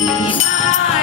नंदाचा